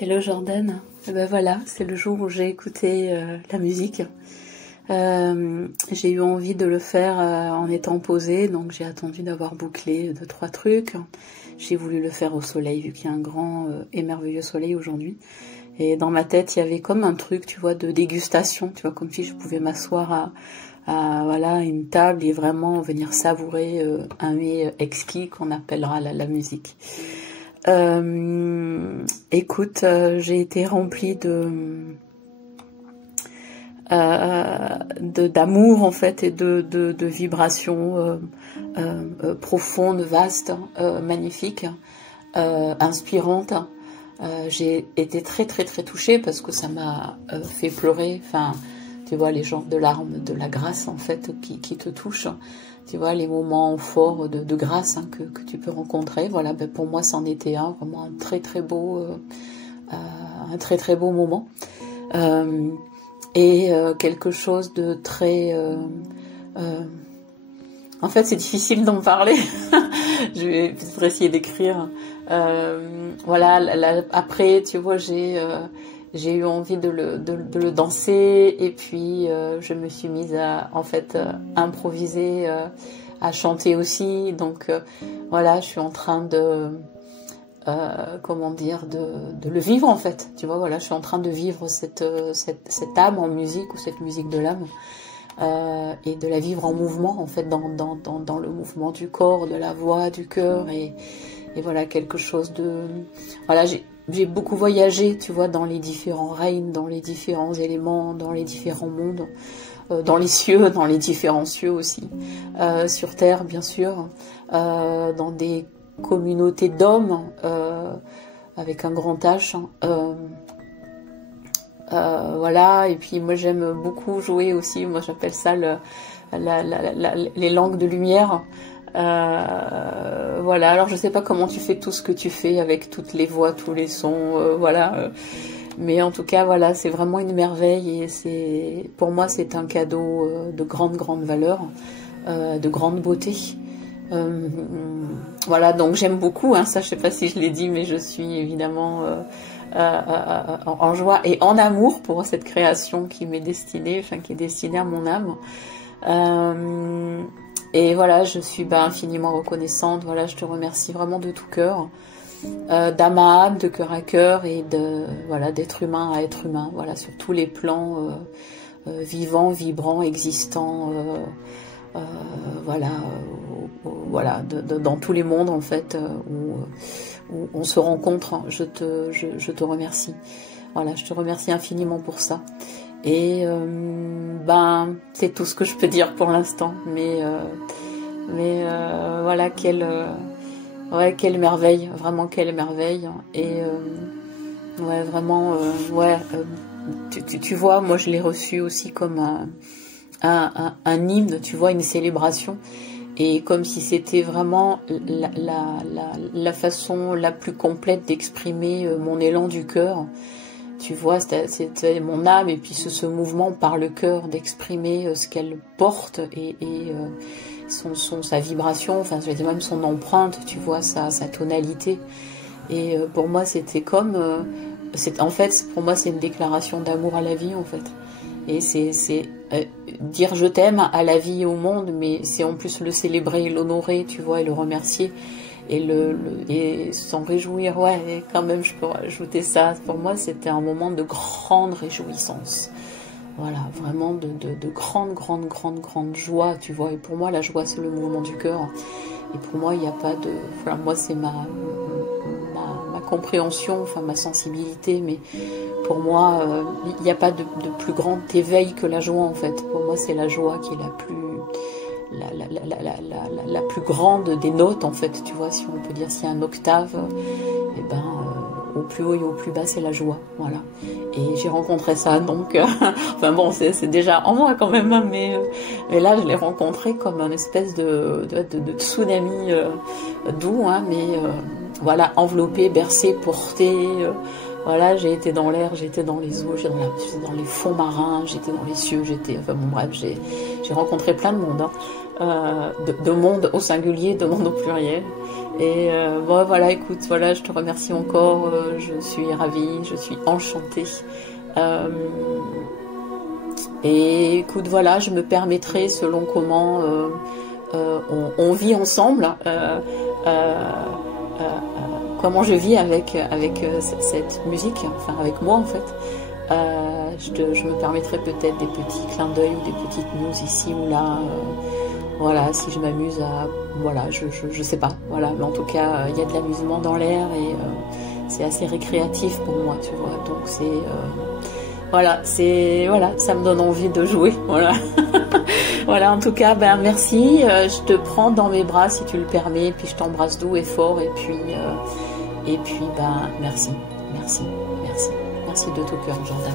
Hello Jordan, et ben voilà, c'est le jour où j'ai écouté la musique. J'ai eu envie de le faire en étant posée, donc j'ai attendu d'avoir bouclé 2-3 trucs. J'ai voulu le faire au soleil, vu qu'il y a un grand et merveilleux soleil aujourd'hui. Et dans ma tête, il y avait comme un truc, tu vois, de dégustation, tu vois, comme si je pouvais m'asseoir à voilà, une table et vraiment venir savourer un mets exquis qu'on appellera la musique. Écoute, j'ai été remplie d'amour en fait et de vibrations profondes, vastes, magnifiques, inspirantes. J'ai été très très très touchée parce que ça m'a fait pleurer. Enfin, tu vois, les genres de larmes de la grâce en fait qui te touchent. Tu vois, les moments forts de grâce que tu peux rencontrer. Voilà, ben pour moi, c'en était vraiment un très très beau moment. Quelque chose de très... en fait, c'est difficile d'en parler. Je vais essayer d'écrire. Voilà, après, tu vois, j'ai eu envie de le danser et puis je me suis mise à improviser, à chanter aussi. Donc voilà, je suis en train de de le vivre en fait. Tu vois, voilà, je suis en train de vivre cette âme en musique ou cette musique de l'âme et de la vivre en mouvement en fait, dans le mouvement du corps, de la voix, du cœur et voilà quelque chose de voilà. J'ai beaucoup voyagé, tu vois, dans les différents règnes, dans les différents éléments, dans les différents mondes, dans les cieux, dans les différents cieux aussi, sur Terre bien sûr, dans des communautés d'hommes avec un grand H. Voilà, et puis moi j'aime beaucoup jouer aussi, moi j'appelle ça les langues de lumière. Voilà, alors je sais pas comment tu fais tout ce que tu fais avec toutes les voix, tous les sons, voilà. Mais en tout cas, voilà, c'est vraiment une merveille et pour moi c'est un cadeau de grande valeur, de grande beauté. Voilà, donc j'aime beaucoup, ça je sais pas si je l'ai dit, mais je suis évidemment en joie et en amour pour cette création qui m'est destinée, qui est destinée à mon âme. Et voilà, je suis infiniment reconnaissante. Voilà, je te remercie vraiment de tout cœur, d'âme à âme, de cœur à cœur et d'être humain à être humain. Voilà, sur tous les plans vivants, vibrants, existants. Voilà, dans tous les mondes en fait où on se rencontre. Je te remercie. Voilà, je te remercie infiniment pour ça. Et c'est tout ce que je peux dire pour l'instant. Mais voilà, quelle merveille, vraiment quelle merveille. Et vraiment, tu vois, moi je l'ai reçu aussi comme un hymne, tu vois, une célébration. Et comme si c'était vraiment la façon la plus complète d'exprimer mon élan du cœur. Tu vois, c'était mon âme et puis ce mouvement par le cœur d'exprimer ce qu'elle porte et sa vibration, enfin je vais dire même son empreinte, tu vois, sa tonalité. Et pour moi c'était comme, en fait pour moi c'est une déclaration d'amour à la vie en fait. Et c'est dire je t'aime à la vie et au monde, mais c'est en plus le célébrer, l'honorer, tu vois, et le remercier. Et s'en réjouir, et quand même je peux rajouter ça, pour moi c'était un moment de grande réjouissance, voilà, vraiment de grande joie, tu vois, et pour moi la joie c'est le mouvement du cœur, et pour moi il n'y a pas de, voilà, moi c'est ma compréhension, ma sensibilité, mais pour moi il n'y a pas de plus grand éveil que la joie en fait, pour moi c'est la joie qui est la plus la plus grande des notes en fait, tu vois, si on peut dire, s'il y a un octave, au plus haut et au plus bas c'est la joie, voilà. Et j'ai rencontré ça donc c'est déjà en moi quand même, mais là je l'ai rencontré comme une espèce de tsunami doux, voilà, enveloppé, bercé, porté. Voilà, j'ai été dans l'air, j'étais dans les eaux, j'étais dans les fonds marins, j'étais dans les cieux, j'ai rencontré plein de monde, de monde au singulier, de monde au pluriel. Et bon, voilà, écoute, voilà, je te remercie encore. Je suis ravie, je suis enchantée. Et écoute, voilà, je me permettrai, selon comment on vit ensemble, comment je vis avec cette musique, enfin avec moi en fait. Je me permettrai peut-être des petits clins d'œil ou des petites news ici ou là. Voilà, si je m'amuse à... Voilà, je sais pas. Voilà, mais en tout cas, il y a de l'amusement dans l'air et c'est assez récréatif pour moi, tu vois. Donc voilà, ça me donne envie de jouer. Voilà. Voilà, en tout cas, ben merci. Je te prends dans mes bras si tu le permets, puis je t'embrasse doux et fort et puis ben merci de tout cœur, Jordan.